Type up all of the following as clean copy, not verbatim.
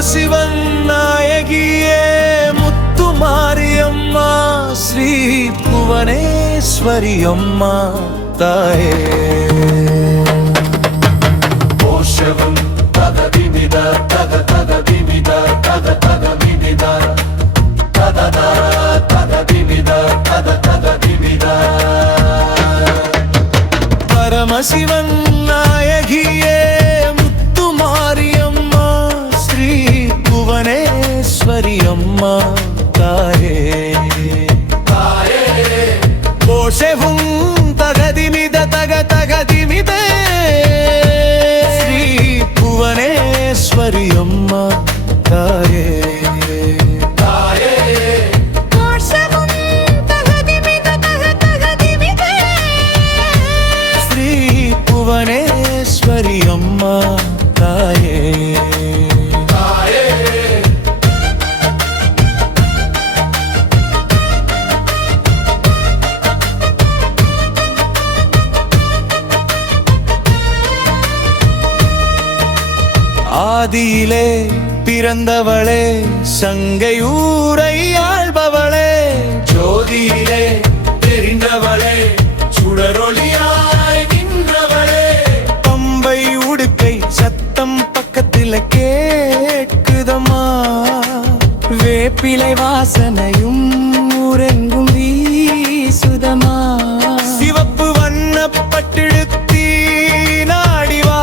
பரமசிவன் நாயகியே முத்துமாரியம்மா ஸ்ரீ புவனேஸ்வரி அம்மா தாயே போஷவம் தகதிமித தக தகதிமித தக தகதிமித ததத தகதிமித தத தகதிமித பரமசிவன் நாயகியே முத்துமாரியம்மா ஸ்ரீ புவனேஸ்வரி அம்மா தாயே போஷவும் தகதிமித தக தகதிமித ஸ்ரீ புவனேஸ்வரி அம்மா தாயே ஸ்ரீ புவனேஸ்வரி அம்மா தாயே ஆதியிலே பிறந்தவளே சங்கையூரை ஆள்பவளே ஜோதியிலே தெரிந்தவளே சுடரொளியாய் நின்றவளே பம்பை உடுக்கை சத்தம் பக்கத்தில் கேட்குதம்மா வேப்பிலை வாசனையும் ஊரெங்கும் வீசுதமா சிவப்பு வண்ணப்பட்டெடுத்தி நாடிவா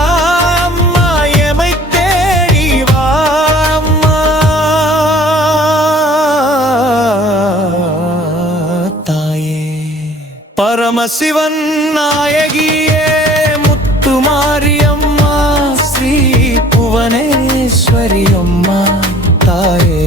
பரமசிவன் நாயகியே முத்துமாரியம்மா ஸ்ரீ புவனேஸ்வரி அம்மா தாயே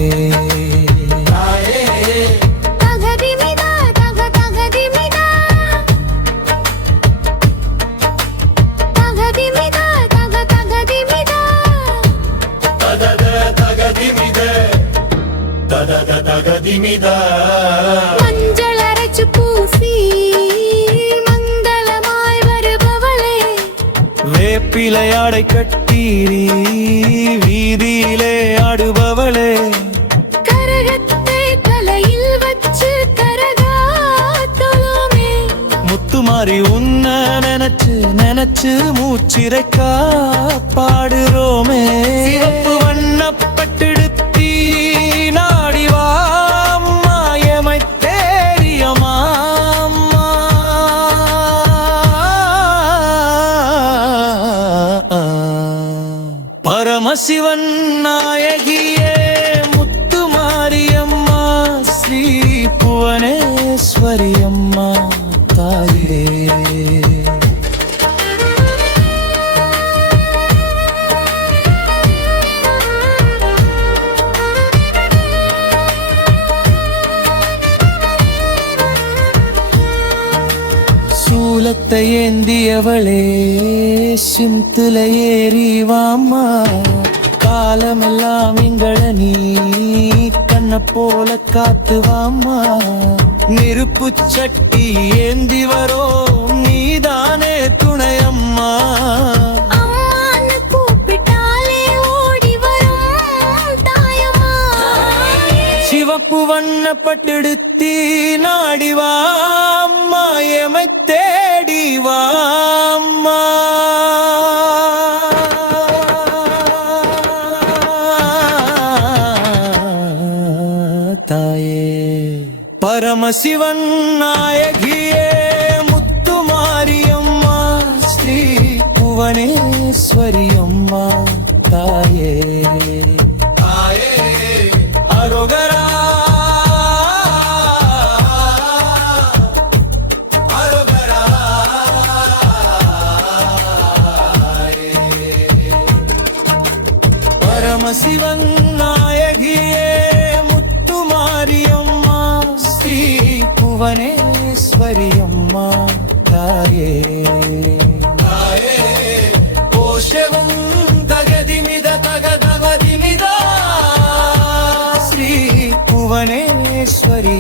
மஞ்சள் அரைச்சு பூசி மங்களமாய் வருபவளே வேப்பிலையாடை கட்டீரி வீதியிலே ஆடுபவளே கரகத்தை தலையில் வச்சு கரகாத்தோமே முத்துமாரி உன்ன நினைச்சு நினைச்சு மூச்சிரைக்கா பாடுறோமே சிவப்பு வண்ணப்பட்டெடுத்தி நாடிவா பரமசிவன் நாயகியே முத்துமாரியம்மா ஸ்ரீ புவனேஸ்வரி அம்மா தாயே சூலத்தை ஏந்தியவளே சிம்துல ஏறி வாமா காலமெல்லாம் எங்கள நீ கண்ண போல காத்து வாமா நெருப்பு சட்டி ஏந்தி வரோ நீதானே துணையம்மா சிவப்பு வண்ணப்பட்டெடுத்தி நாடிவா அம்மா எமை தேடிவா அம்மா தாயே பரமசிவன் நாயகியே முத்துமாரியம்மா ஸ்ரீ புவனேஸ்வரி அம்மா தாயே அரோகரா பரமசிவன் நாயகியே முத்துமாரியம்மா ஸ்ரீ புவனேஸ்வரி அம்மா தாயே போஷவம் தகதிமித தகதகதிமித ஸ்ரீ புவனேஸ்வரி